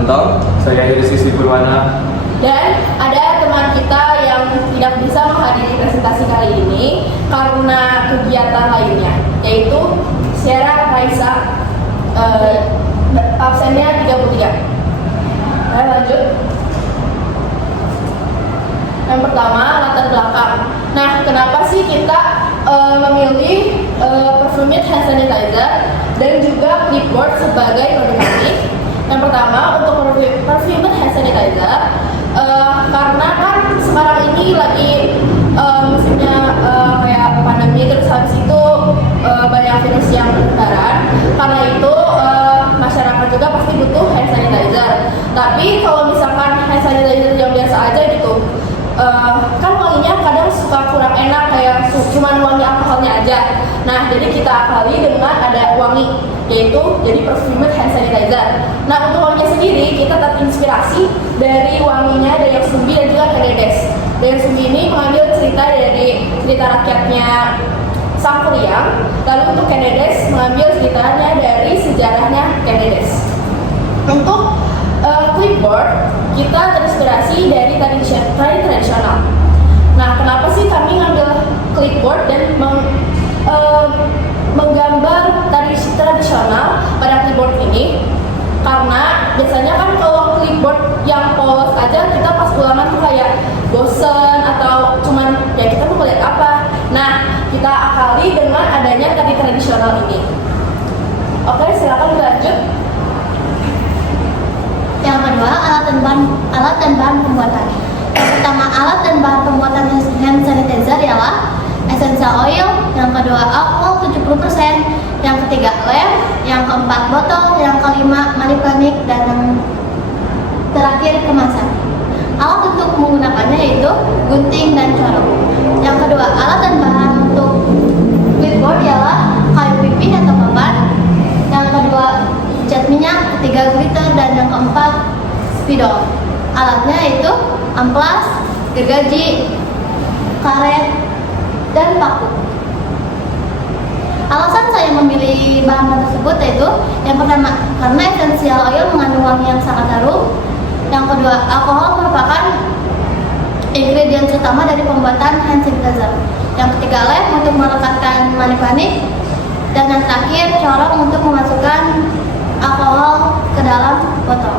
Gentong. Saya Rizky Purwana. Dan ada teman kita yang tidak bisa menghadiri presentasi kali ini karena kegiatan lainnya, yaitu Syara Raisa, absennya 33. Lanjut. Yang pertama, latar belakang. Nah, kenapa sih kita memilih Perfumit hand sanitizer dan juga clipboard sebagai produk kami? Yang pertama, untuk Perfumit hand sanitizer, karena kan sekarang ini lagi musimnya kayak pandemi, terus habis itu banyak virus yang bertebaran. Karena itu masyarakat juga pasti butuh hand sanitizer. Tapi kalau misalkan hand sanitizer yang biasa aja gitu, kan wanginya kadang suka kurang enak, kayak cuman wangi alkoholnya aja. Nah, jadi kita akali dengan ada wangi, yaitu jadi Perfumit hand sanitizer. Nah, untuk wanginya sendiri kita terinspirasi dari wanginya Dayang Sumbi dan juga Kenedes. Dayang Sumbi ini mengambil cerita dari cerita rakyatnya Sang Kuryang, lalu untuk Kenedes mengambil ceritanya dari sejarahnya Kenedes. Untuk clipboard kita terinspirasi dari tari tradisional. Nah, kenapa sih kami ngambil clipboard dan menggambar tari tradisional pada clipboard ini? Karena biasanya kan kalau clipboard yang polos aja kita pas ulangan tuh kayak bosen atau cuman ya kita mau lihat apa. Nah, kita akali dengan adanya tari tradisional ini. Oke, silakan lanjut. Yang kedua, alat dan bahan pembuatan. Yang pertama, alat dan bahan pembuatan hand sanitizer ialah essential oil, yang kedua alkohol 70%, yang ketiga lem, yang keempat botol, yang kelima manipanik, dan yang terakhir kemasan. Alat untuk menggunakannya yaitu gunting dan corong. Yang kedua, alat dan bahan untuk clipboard ialah kayu pipih atau papan. Yang kedua, cat minyak, ketiga glitter, dan yang keempat spidol. Alatnya yaitu amplas, gergaji, karet, dan paku. Alasan saya memilih bahan tersebut yaitu yang pertama, karena essential oil mengandung wangi yang sangat harum. Yang kedua, alkohol merupakan ingredient utama dari pembuatan hand sanitizer. Yang ketiga, lem untuk melekatkan manipanik. Dan yang terakhir, corong untuk memasukkan alkohol ke dalam botol.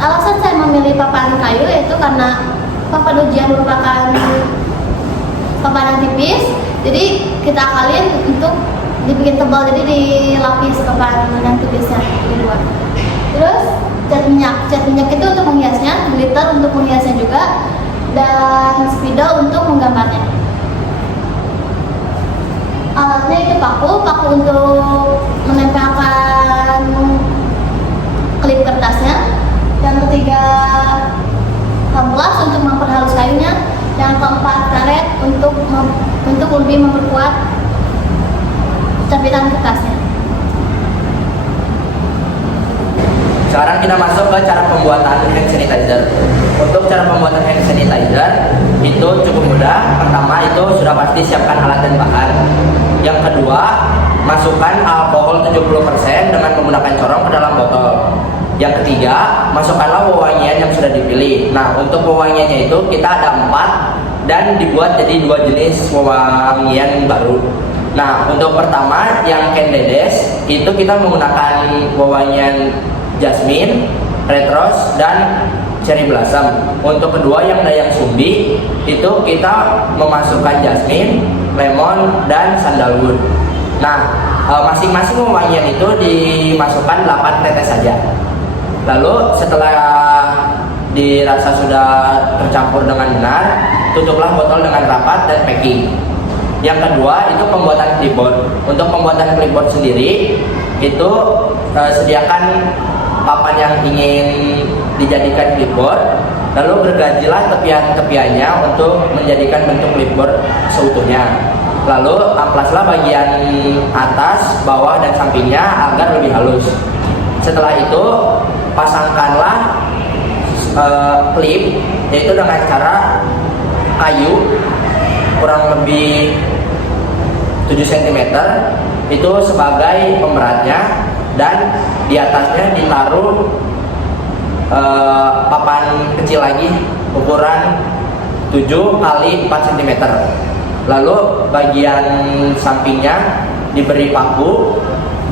Alasan saya memilih papan kayu yaitu karena papan ujian merupakan papan tipis, jadi kita akalin untuk dibikin tebal, jadi dilapis papan yang tipisnya di luar. Terus cat minyak itu untuk menghiasnya, glitter untuk menghiasnya juga, dan spidol untuk menggambarnya. Alatnya itu paku untuk menempelkan klip kertasnya. Yang ketiga, amplas untuk memperhalus kayunya. Yang keempat, karet untuk lebih memperkuat capitan kertasnya. Sekarang kita masuk ke cara pembuatan hand sanitizer. Untuk cara pembuatan hand sanitizer itu cukup mudah. Pertama itu sudah pasti siapkan alat dan bahan. Yang kedua, masukkan alkohol 70% dengan menggunakan corong ke dalam botol. Yang ketiga, masukkanlah wewangian yang sudah dipilih. Nah, untuk wewangiannya itu kita ada 4 dan dibuat jadi 2 jenis wewangian baru. Nah, untuk pertama yang Kenedes itu kita menggunakan wewangian jasmine, red rose, dan cherry blossom. Untuk kedua yang Dayang Sumbi itu kita memasukkan jasmine, lemon, dan sandalwood. Nah, masing-masing wewangian itu dimasukkan 8 tetes saja. Lalu setelah dirasa sudah tercampur dengan benar, tutuplah botol dengan rapat dan packing. Yang kedua itu pembuatan clipboard. Untuk pembuatan clipboard sendiri itu sediakan papan yang ingin dijadikan clipboard, lalu gergajilah tepian-tepiannya untuk menjadikan bentuk clipboard seutuhnya. Lalu amplaslah bagian atas, bawah, dan sampingnya agar lebih halus. Setelah itu pasangkanlah klip, yaitu dengan cara kayu kurang lebih 7 cm itu sebagai pemberatnya, dan di atasnya ditaruh papan kecil lagi ukuran 7 kali 4 cm. Lalu bagian sampingnya diberi paku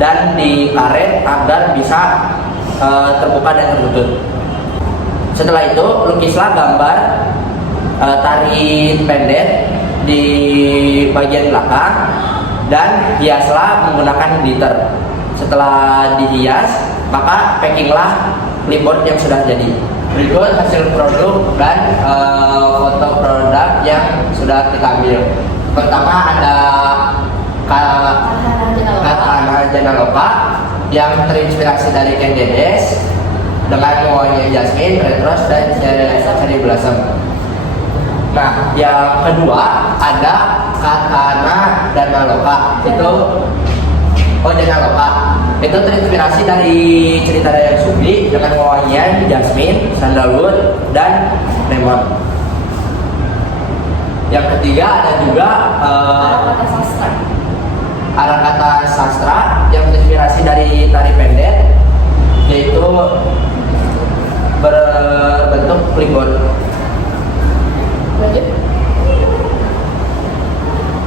dan dikaret agar bisa terbuka dan tertutup. Setelah itu lukislah gambar tari pendek di bagian belakang dan hiaslah menggunakan glitter. Setelah dihias, maka packinglah clipboard yang sudah jadi. Berikut hasil produk dan foto produk yang sudah kita ambil. Pertama ada Katana Janaloka yang terinspirasi dari Ken Dedes dengan wangi jasmine, red rose, dan cherry blossom. Nah, yang kedua ada Katana Janaloka Janaloka itu terinspirasi dari cerita Dayang Sumbi dengan wangian jasmine, sandalwood, dan lemon. Yang ketiga ada juga Arakata Sastra yang terinspirasi dari tari pendek, yaitu berbentuk clipboard. Lanjut.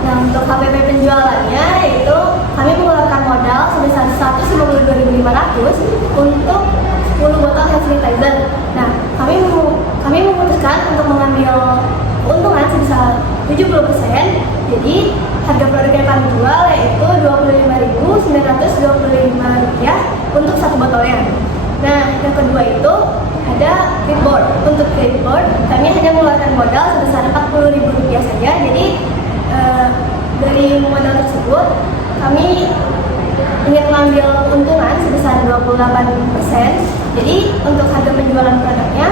Nah, untuk HPP penjualannya yaitu kami mengeluarkan modal sebesar 152.500 untuk 10 botol hand sanitizer. Nah, kami memutuskan untuk mengambil keuntungan sebesar 70%. Jadi, harga produk yang kami jual yaitu Rp25.925 untuk satu botolnya. Nah, yang kedua itu ada clipboard. Untuk clipboard, kami hanya mengeluarkan modal sebesar Rp40.000 saja. Jadi, dari modal tersebut, kami ingin mengambil keuntungan sebesar 28%. Jadi, untuk harga penjualan produknya,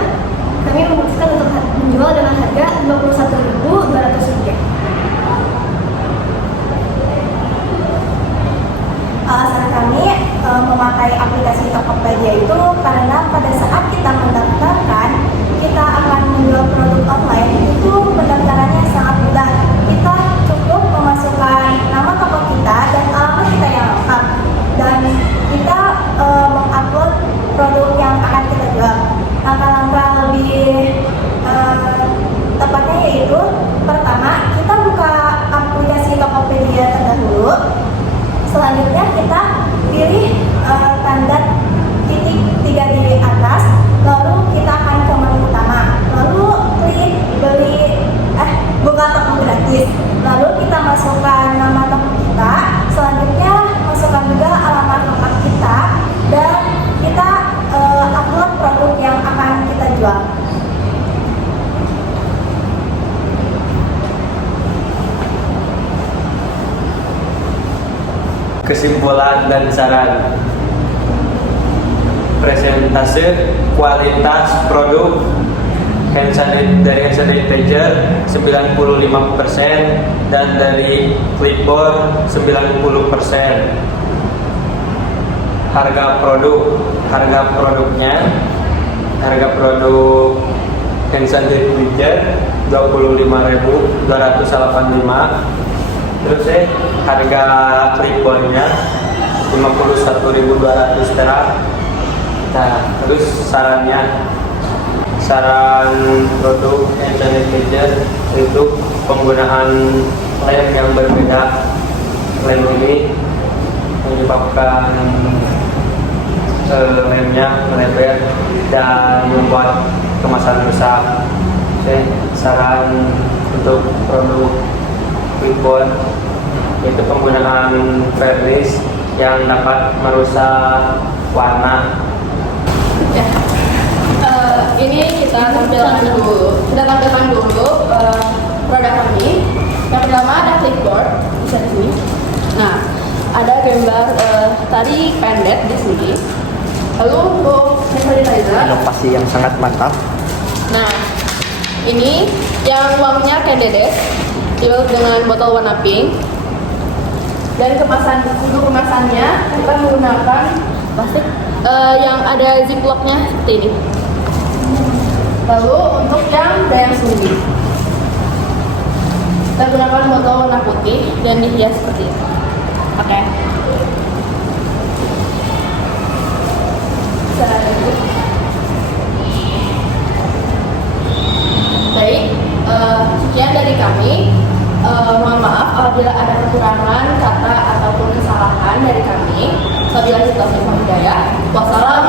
kami memutuskan untuk menjual dengan harga Rp51.200. Alasan kami memakai aplikasi Tokopedia itu karena pada saat kita mendaftarkan, kita akan menjual produk offline, itu pendaftarannya sangat mudah. Kita cukup memasukkan nama toko kita dan alamat kita yang lengkap, dan kita mengupload produk yang akan kita jual. Langkah-langkah lebih tepatnya yaitu pertama, kita buka aplikasi Tokopedia terdahulu. Selanjutnya kita pilih tanda titik 3 di atas, lalu kita akan ke menu utama, lalu klik buka toko gratis, lalu kita masukkan nama toko kita, selanjutnya masukkan juga alamat lengkap kita, dan kita upload produk yang akan kita jual. Kesimpulan dan saran. Presentase kualitas produk dari hand sanitizer 95% dan dari clipboard 90%. Harga produknya, harga produk hand sanitizer 25.285. Terus harga clipboardnya 51.200 perak. Nah, terus saran produk hand sanitizer itu penggunaan lem yang berbeda. Lem ini menyebabkan lemnya melebar dan membuat kemasan rusak. Saran untuk produk clipboard itu penggunaan varnish yang dapat merusak warna. Ya. Ini kita tampilkan dulu produk kami. Yang pertama ada clipboard, bisa di sini. Nah, ada gambar tari pendek di sini. Lalu untuk hand sanitizer, Inovasi yang sangat mantap. nah ini yang uangnya Ken Dedes dengan botol warna pink, dan untuk kemasannya kita menggunakan plastik yang ada ziplocknya seperti ini. Lalu untuk yang Dayang Sumbi, kita gunakan botol warna putih dan dihias seperti ini. Oke. Baik, sekian dari kami. Mohon maaf apabila ada kekurangan kata ataupun kesalahan dari kami. Wabillahi taufiq wal hidayah. Wassalamualaikum